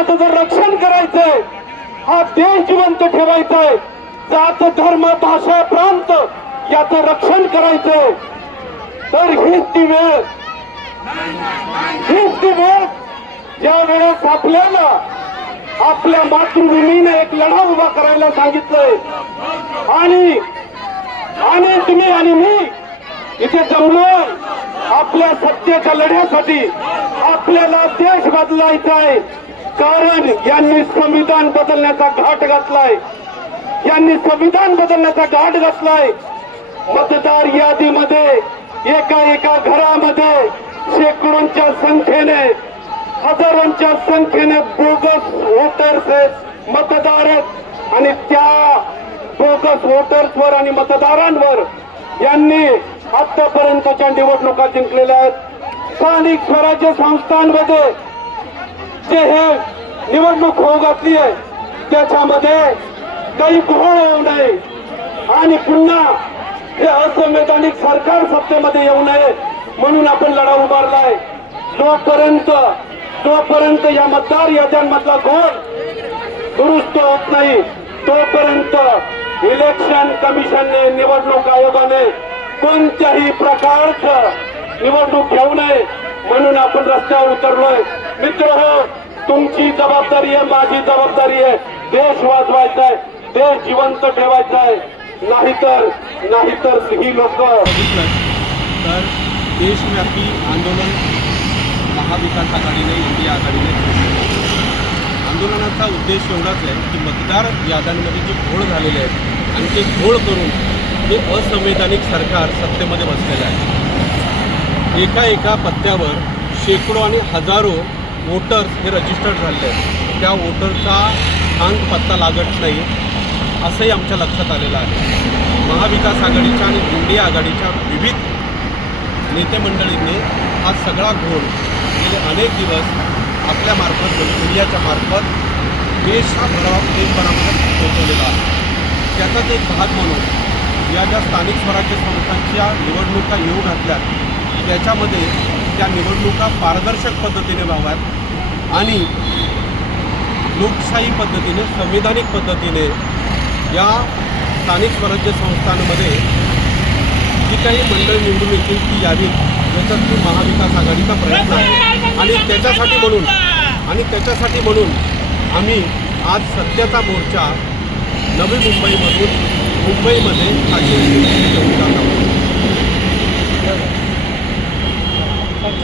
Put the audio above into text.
संविधानाचं जर रक्षण करायचंय, हा देश जिवंत ठेवायचाय, जात धर्म भाषा प्रांत याचं रक्षण करायचंय, तर हीच ती वेळ ज्या वेळेस आपल्याला आपल्या मातृभूमीने एक लढा उभा करायला सांगितलंय आणि तुम्ही आणि मी इथे जमलोय आपल्या सत्तेच्या लढ्यासाठी. आपल्याला देश बदलायचा आहे, कारण यांनी संविधान बदलण्याचा घाट घातलाय. मतदार यादीमध्ये एका एका घरामध्ये शेकडोंच्या संख्येने, हजारोंच्या संख्येने बोगस वोटर्स आहेत, मतदार आहेत. आणि त्या बोगस वोटर्सवर आणि मतदारांवर यांनी आतापर्यंतच्या निवडणुका जिंकलेल्या आहेत. स्थानिक स्वराज्य संस्थांमध्ये जे हे निवडणूक होऊ घातली आहे त्याच्यामध्ये काही घोळ होऊ नये आणि पुन्हा हे असंवैधानिक सरकार सत्तेमध्ये येऊ नये म्हणून आपण लढा उभारलाय. जोपर्यंत या मतदार याद्यांमधला घोळ दुरुस्त होत नाही तोपर्यंत इलेक्शन कमिशनने, निवडणूक आयोगाने कोणत्याही प्रकारचं निवडणूक घेऊ नये म्हणून आपण रस्त्यावर उतरलोय. मित्रहो, तुमची जबाबदारी आहे, माझी जबाबदारी आहे. देश वाचवायचा आहे, देश जिवंत ठेवायचा आहे. नाहीतर ही लोक तर देशव्यापी आंदोलन महाविकास आघाडीने, इंडिया आघाडीने आंदोलनाचा उद्देश एवढाच आहे की मतदार याद्यांमध्ये जे घोळ झालेले आहेत आणि ते घोळ करून हे असंवैधानिक सरकार सत्तेमध्ये बसलेलं आहे. एका पत्त्यावर शेकडो आणि हजारो वोटर्स हे रजिस्टर्ड झाले आहेत. त्या वोटरचा स्थान पत्ता लागत नाही असंही आमच्या लक्षात आलेलं आहे. महाविकास आघाडीच्या आणि इंडिया आघाडीच्या विविध नेते मंडळींनी हा सगळा घोळ गेले अनेक दिवस आपल्या मार्फत, मीडियाच्या मार्फत देशभरामध्ये पोहोचवलेला आहे. त्याचाच एक भाग म्हणून या ज्या स्थानिक स्वराज्य संस्थांच्या निवडणुका येऊ घातल्यात त्याच्यामध्ये त्या निवडणुका पारदर्शक पद्धतीने व्हाव्यात आणि लोकशाही पद्धतीने, संविधानिक पद्धतीने या स्थानिक स्वराज्य संस्थांमध्ये जी काही मंडळ निवडून येतील ती यावीत, याच्यात ती महाविकास आघाडीचा प्रयत्न आहे. आणि त्याच्यासाठी म्हणून आम्ही आज सत्याचा मोर्चा नवी मुंबईमधून मुंबईमध्ये घेऊन जात आहोत.